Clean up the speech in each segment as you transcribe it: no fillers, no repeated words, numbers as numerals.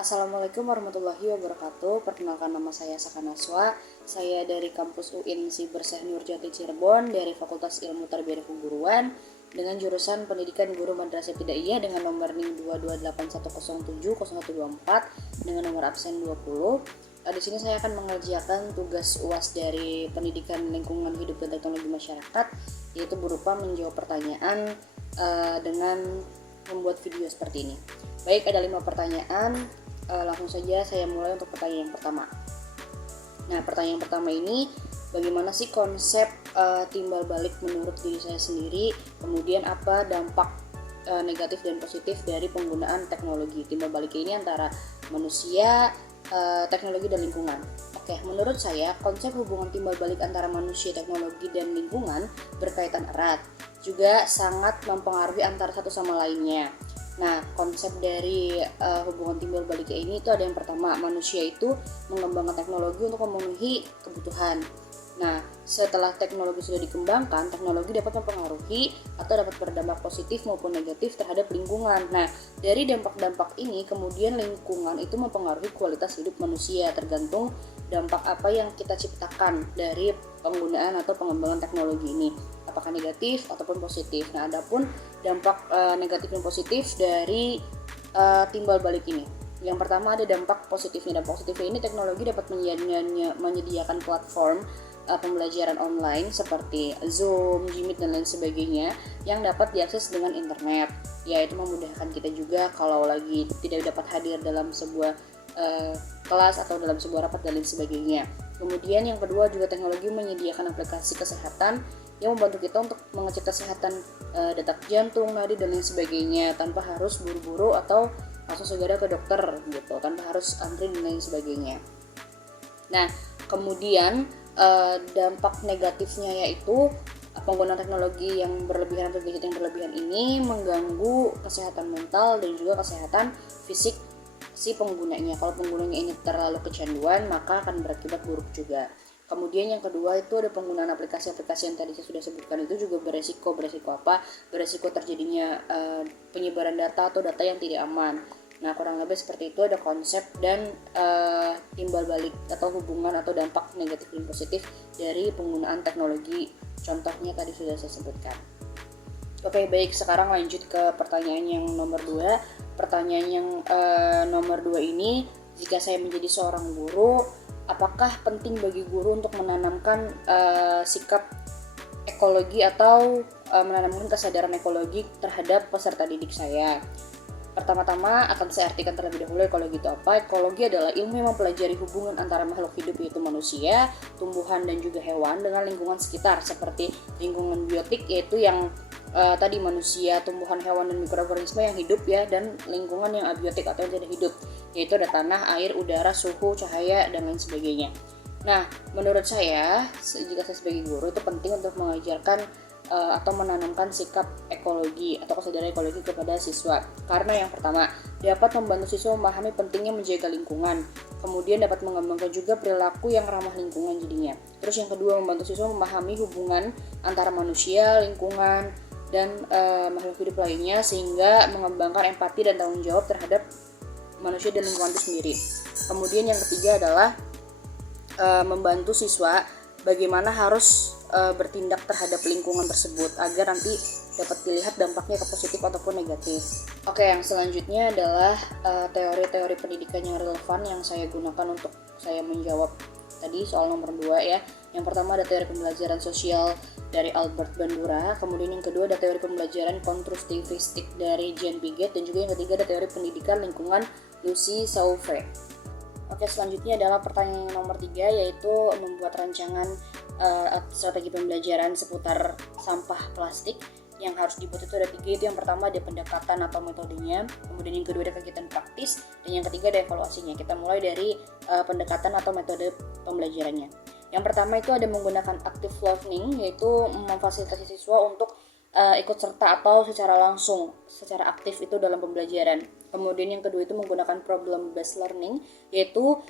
Assalamualaikum warahmatullahi wabarakatuh. Perkenalkan, nama saya Saka Naswa. Saya dari kampus UIN Sibersyah Nurjati Cirebon dari Fakultas Ilmu Tarbiyah dan Keguruan dengan jurusan Pendidikan Guru Madrasah Ibtidaiyah dengan nomor NIM 22810700124 dengan nomor absen 20. Di sini saya akan mengerjakan tugas UAS dari Pendidikan Lingkungan Hidup dan Teknologi Masyarakat, yaitu berupa menjawab pertanyaan dengan membuat video seperti ini. Baik, ada 5 pertanyaan. Langsung saja saya mulai untuk pertanyaan yang pertama. Nah, pertanyaan yang pertama ini, bagaimana sih konsep timbal balik menurut diri saya sendiri? Kemudian apa dampak negatif dan positif dari penggunaan teknologi? Timbal balik ini antara manusia, teknologi dan lingkungan. Oke, menurut saya konsep hubungan timbal balik antara manusia, teknologi dan lingkungan berkaitan erat, juga sangat mempengaruhi antara satu sama lainnya. Nah, konsep dari hubungan timbal balik ini itu ada yang pertama, manusia itu mengembangkan teknologi untuk memenuhi kebutuhan. Nah, setelah teknologi sudah dikembangkan, teknologi dapat mempengaruhi atau dapat berdampak positif maupun negatif terhadap lingkungan. Nah, dari dampak-dampak ini kemudian lingkungan itu mempengaruhi kualitas hidup manusia, tergantung dampak apa yang kita ciptakan dari penggunaan atau pengembangan teknologi ini, apakah negatif ataupun positif. Nah, adapun dampak negatif dan positif dari timbal balik ini. Yang pertama ada dampak positifnya. Dampak positifnya ini teknologi dapat menyediakan platform pembelajaran online seperti Zoom, Jimit dan lain sebagainya yang dapat diakses dengan internet. Ya, itu memudahkan kita juga kalau lagi tidak dapat hadir dalam sebuah kelas atau dalam sebuah rapat dan lain sebagainya. Kemudian yang kedua juga teknologi menyediakan aplikasi kesehatan yang membantu kita untuk mengecek kesehatan detak jantung, nadi dan lain sebagainya tanpa harus buru-buru atau langsung segera ke dokter gitu, tanpa harus antri dan lain sebagainya. Nah, kemudian dampak negatifnya yaitu penggunaan teknologi yang berlebihan atau gadget yang berlebihan ini mengganggu kesehatan mental dan juga kesehatan fisik si penggunanya. Kalau penggunanya ini terlalu kecanduan, maka akan berakibat buruk juga. Kemudian yang kedua itu ada penggunaan aplikasi-aplikasi yang tadi saya sudah sebutkan, itu juga beresiko apa? Beresiko terjadinya penyebaran data atau data yang tidak aman. Nah, kurang lebih seperti itu ada konsep dan timbal balik atau hubungan atau dampak negatif dan positif dari penggunaan teknologi. Contohnya tadi sudah saya sebutkan. Oke, baik, sekarang lanjut ke pertanyaan yang nomor 2. Pertanyaan yang nomor 2 ini, jika saya menjadi seorang guru, apakah penting bagi guru untuk menanamkan sikap ekologi atau menanamkan kesadaran ekologi terhadap peserta didik saya? Pertama-tama akan saya artikan terlebih dahulu ekologi itu apa. Ekologi adalah ilmu yang mempelajari hubungan antara makhluk hidup yaitu manusia, tumbuhan dan juga hewan dengan lingkungan sekitar seperti lingkungan biotik yaitu yang tadi manusia, tumbuhan, hewan dan mikroorganisme yang hidup ya, dan lingkungan yang abiotik atau yang tidak hidup yaitu ada tanah, air, udara, suhu, cahaya dan lain sebagainya. Nah, menurut saya jika saya sebagai guru itu penting untuk mengajarkan atau menanamkan sikap ekologi atau kesadaran ekologi kepada siswa, karena yang pertama dapat membantu siswa memahami pentingnya menjaga lingkungan, kemudian dapat mengembangkan juga perilaku yang ramah lingkungan jadinya. Terus yang kedua membantu siswa memahami hubungan antara manusia, lingkungan dan makhluk hidup lainnya sehingga mengembangkan empati dan tanggung jawab terhadap manusia dan lingkungan itu sendiri. Kemudian yang ketiga adalah membantu siswa bagaimana harus bertindak terhadap lingkungan tersebut agar nanti dapat dilihat dampaknya ke positif ataupun negatif. Oke, yang selanjutnya adalah teori-teori pendidikan yang relevan yang saya gunakan untuk saya menjawab tadi soal nomor 2 ya. Yang pertama ada teori pembelajaran sosial dari Albert Bandura, kemudian yang kedua ada teori pembelajaran konstruktivistik dari Jean Piaget, dan juga yang ketiga ada teori pendidikan lingkungan Lucy Sauvre. Oke, selanjutnya adalah pertanyaan nomor 3 yaitu membuat rancangan strategi pembelajaran seputar sampah plastik. Yang harus dibuat itu ada 3, itu yang pertama ada pendekatan atau metodenya, kemudian yang kedua ada kegiatan praktis, dan yang ketiga ada evaluasinya. Kita mulai dari pendekatan atau metode pembelajarannya. Yang pertama itu ada menggunakan active learning, yaitu memfasilitasi siswa untuk ikut serta atau secara langsung, secara aktif itu dalam pembelajaran. Kemudian yang kedua itu menggunakan problem based learning, yaitu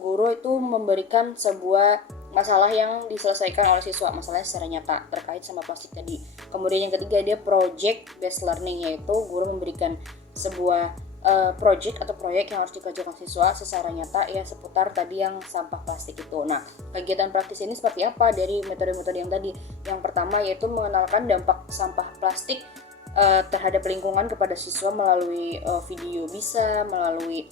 guru itu memberikan sebuah masalah yang diselesaikan oleh siswa, masalahnya secara nyata terkait sama plastik tadi. Kemudian yang ketiga dia project based learning, yaitu guru memberikan sebuah project atau proyek yang harus dikerjakan siswa secara nyata ya seputar tadi yang sampah plastik itu. Nah, kegiatan praktis ini seperti apa dari metode-metode yang tadi? Yang pertama yaitu mengenalkan dampak sampah plastik terhadap lingkungan kepada siswa melalui video bisa, melalui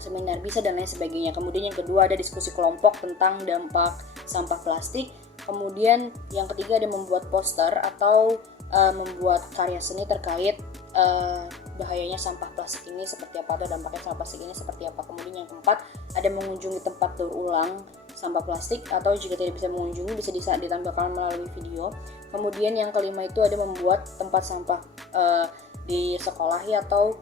seminar bisa, dan lain sebagainya. Kemudian yang kedua ada diskusi kelompok tentang dampak sampah plastik. Kemudian yang ketiga ada membuat poster atau membuat karya seni terkait bahayanya sampah plastik ini seperti apa, atau dampaknya sampah plastik ini seperti apa. Kemudian yang keempat ada mengunjungi tempat daur ulang sampah plastik, atau jika tidak bisa mengunjungi bisa ditampilkan melalui video. Kemudian yang kelima itu ada membuat tempat sampah di sekolah ya, atau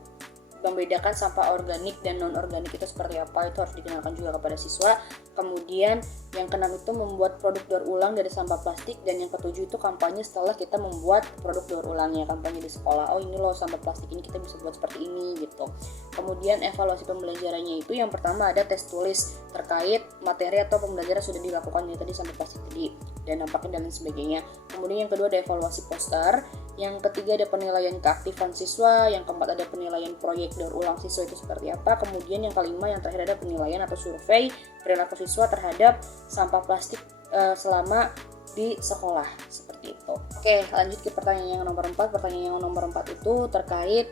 membedakan sampah organik dan non organik itu seperti apa, itu harus dikenalkan juga kepada siswa. Kemudian yang keenam itu membuat produk daur ulang dari sampah plastik, dan yang ketujuh itu kampanye setelah kita membuat produk daur ulangnya, kampanye di sekolah, oh ini loh sampah plastik ini kita bisa buat seperti ini gitu. Kemudian evaluasi pembelajarannya itu yang pertama ada tes tulis terkait materi atau pembelajaran sudah dilakukan ya tadi sampah plastik tadi dan dampaknya dan lain sebagainya. Kemudian yang kedua ada evaluasi poster, yang ketiga ada penilaian keaktifan siswa, yang keempat ada penilaian proyek daur ulang siswa itu seperti apa. Kemudian yang kelima yang terakhir ada penilaian atau survei perilaku siswa terhadap sampah plastik selama di sekolah seperti itu. Oke, lanjut ke pertanyaan yang nomor 4. Pertanyaan yang nomor 4 itu terkait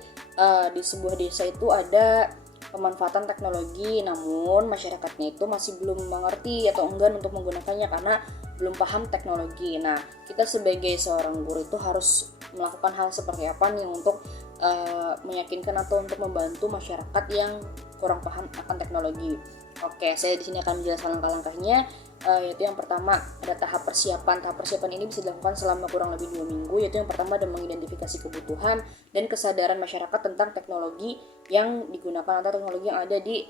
di sebuah desa itu ada pemanfaatan teknologi, namun masyarakatnya itu masih belum mengerti atau enggan untuk menggunakannya karena belum paham teknologi. Nah, kita sebagai seorang guru itu harus melakukan hal seperti apa nih untuk meyakinkan atau untuk membantu masyarakat yang kurang paham akan teknologi. Oke, saya di sini akan menjelaskan langkah-langkahnya. Yaitu yang pertama ada tahap persiapan. Tahap persiapan ini bisa dilakukan selama kurang lebih 2 minggu. Yaitu yang pertama ada mengidentifikasi kebutuhan dan kesadaran masyarakat tentang teknologi yang digunakan atau teknologi yang ada di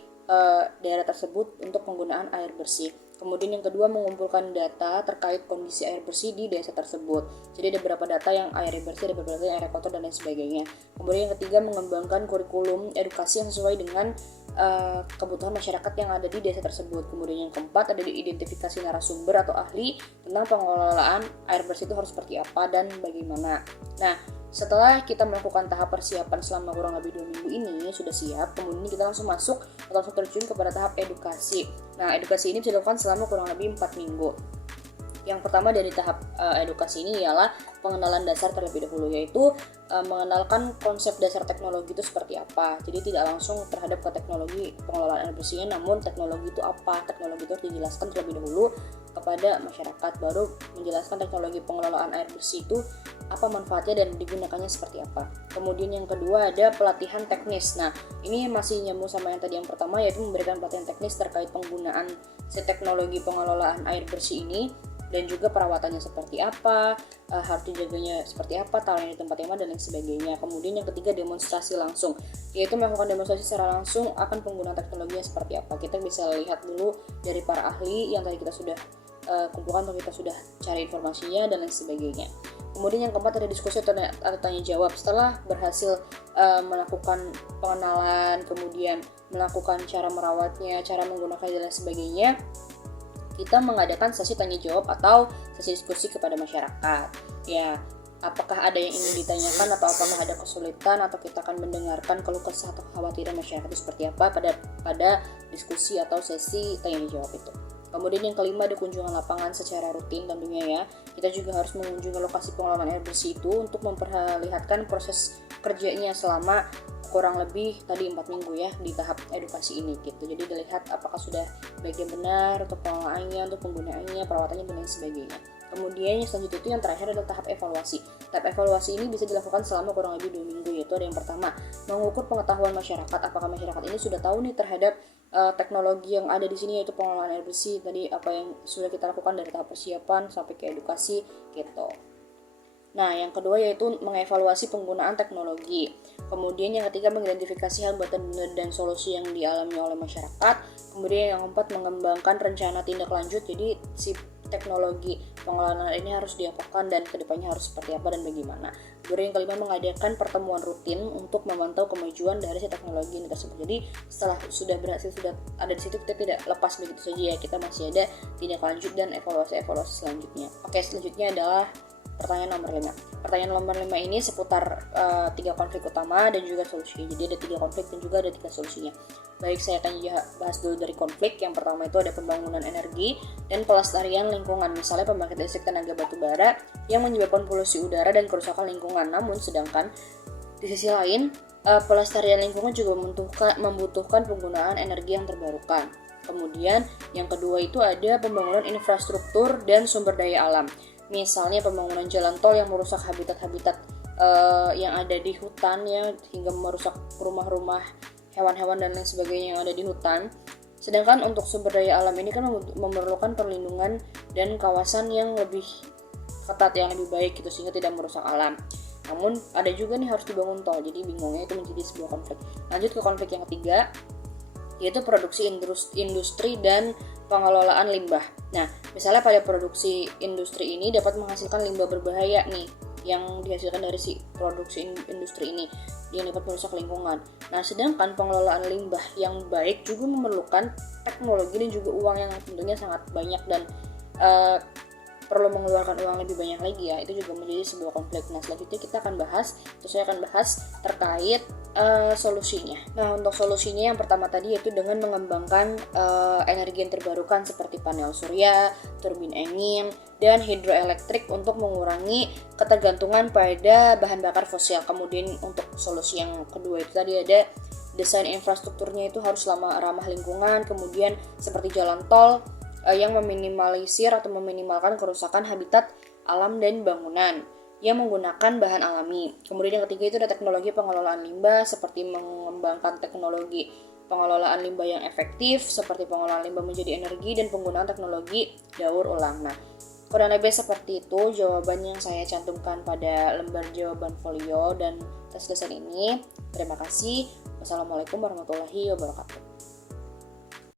daerah tersebut untuk penggunaan air bersih. Kemudian yang kedua mengumpulkan data terkait kondisi air bersih di desa tersebut. Jadi ada beberapa data yang air bersih, ada beberapa data yang air kotor dan lain sebagainya. Kemudian yang ketiga mengembangkan kurikulum edukasi yang sesuai dengan kebutuhan masyarakat yang ada di desa tersebut. Kemudian yang keempat ada identifikasi narasumber atau ahli tentang pengelolaan air bersih itu harus seperti apa dan bagaimana. Nah, setelah kita melakukan tahap persiapan selama kurang lebih 2 minggu ini sudah siap, kemudian kita langsung masuk atau langsung terjun kepada tahap edukasi. Nah, edukasi ini bisa dilakukan selama kurang lebih 4 minggu. Yang pertama dari tahap edukasi ini ialah pengenalan dasar terlebih dahulu, yaitu mengenalkan konsep dasar teknologi itu seperti apa. Jadi tidak langsung terhadap ke teknologi pengelolaan air bersihnya, namun teknologi itu apa, teknologi itu harus dijelaskan terlebih dahulu kepada masyarakat, baru menjelaskan teknologi pengelolaan air bersih itu apa manfaatnya dan digunakannya seperti apa. Kemudian yang kedua ada pelatihan teknis. Nah, ini masih nyambung sama yang tadi yang pertama, yaitu memberikan pelatihan teknis terkait penggunaan teknologi pengelolaan air bersih ini dan juga perawatannya seperti apa, harus dijaganya seperti apa, taruhnya di tempat yang mana dan lain sebagainya. Kemudian yang ketiga demonstrasi langsung, yaitu melakukan demonstrasi secara langsung akan penggunaan teknologinya seperti apa. Kita bisa lihat dulu dari para ahli yang tadi kita sudah kumpulkan atau kita sudah cari informasinya dan lain sebagainya. Kemudian yang keempat ada diskusi atau tanya jawab. Setelah berhasil melakukan pengenalan, kemudian melakukan cara merawatnya, cara menggunakan dan lain sebagainya, kita mengadakan sesi tanya jawab atau sesi diskusi kepada masyarakat. Ya, apakah ada yang ingin ditanyakan atau apakah ada kesulitan, atau kita akan mendengarkan keluh kesah atau kekhawatiran masyarakat itu seperti apa pada diskusi atau sesi tanya jawab itu. Kemudian yang kelima ada kunjungan lapangan secara rutin tentunya ya. Kita juga harus mengunjungi lokasi pengelolaan air bersih itu untuk memperlihatkan proses kerjanya selama kurang lebih tadi 4 minggu ya di tahap edukasi ini gitu. Jadi dilihat apakah sudah bagian benar untuk pengelolaannya, untuk penggunaannya, perawatannya dan lain sebagainya. Kemudian yang selanjutnya itu yang terakhir adalah tahap evaluasi. Tahap evaluasi ini bisa dilakukan selama kurang lebih 2 minggu, yaitu ada yang pertama mengukur pengetahuan masyarakat, apakah masyarakat ini sudah tahu nih terhadap teknologi yang ada di sini, yaitu pengelolaan air bersih tadi, apa yang sudah kita lakukan dari tahap persiapan sampai ke edukasi gitu. Nah, yang kedua yaitu mengevaluasi penggunaan teknologi. Kemudian yang ketiga mengidentifikasi hambatan dan solusi yang dialami oleh masyarakat. Kemudian yang keempat mengembangkan rencana tindak lanjut. Jadi si teknologi pengelolaan ini harus diapakan dan kedepannya harus seperti apa dan bagaimana. Kemudian yang kelima mengadakan pertemuan rutin untuk memantau kemajuan dari si teknologi ini tersebut. Jadi setelah sudah berhasil, sudah ada di situ, kita tidak lepas begitu saja ya. Kita masih ada tindak lanjut dan evaluasi selanjutnya. Oke, selanjutnya adalah Pertanyaan nomor 5. Pertanyaan nomor 5 ini seputar 3 konflik utama dan juga solusinya. Jadi ada 3 konflik dan juga ada 3 solusinya. Baik, saya akan bahas dulu dari konflik. Yang pertama itu ada pembangunan energi dan pelestarian lingkungan. Misalnya pembangkit listrik tenaga batu bara yang menyebabkan polusi udara dan kerusakan lingkungan. Namun sedangkan di sisi lain, pelestarian lingkungan juga membutuhkan penggunaan energi yang terbarukan. Kemudian yang kedua itu ada pembangunan infrastruktur dan sumber daya alam. Misalnya pembangunan jalan tol yang merusak habitat-habitat yang ada di hutan ya, hingga merusak rumah-rumah hewan-hewan dan lain sebagainya yang ada di hutan. Sedangkan untuk sumber daya alam ini kan memerlukan perlindungan dan kawasan yang lebih ketat, yang lebih baik gitu, sehingga tidak merusak alam. Namun ada juga nih harus dibangun tol, jadi bingungnya itu menjadi sebuah konflik. Lanjut ke konflik yang ketiga, yaitu produksi industri dan pengelolaan limbah. Nah, misalnya pada produksi industri ini dapat menghasilkan limbah berbahaya nih yang dihasilkan dari si produksi industri ini yang dapat merusak lingkungan. Nah, sedangkan pengelolaan limbah yang baik juga memerlukan teknologi dan juga uang yang tentunya sangat banyak dan perlu mengeluarkan uang lebih banyak lagi ya. Itu juga menjadi sebuah konflik. Nah, selanjutnya kita akan bahas, saya akan bahas terkait solusinya. Nah, untuk solusinya yang pertama tadi yaitu dengan mengembangkan energi yang terbarukan seperti panel surya, turbin angin, dan hidroelektrik untuk mengurangi ketergantungan pada bahan bakar fosil. Kemudian untuk solusi yang kedua itu tadi ada desain infrastrukturnya itu harus ramah lingkungan, kemudian seperti jalan tol yang meminimalisir atau meminimalkan kerusakan habitat alam dan bangunan yang menggunakan bahan alami. Kemudian yang ketiga itu ada teknologi pengelolaan limbah seperti mengembangkan teknologi pengelolaan limbah yang efektif seperti pengelolaan limbah menjadi energi dan penggunaan teknologi daur ulang. Nah, kurang lebih seperti itu jawaban yang saya cantumkan pada lembar jawaban folio dan tes dasar ini. Terima kasih. Wassalamualaikum warahmatullahi wabarakatuh.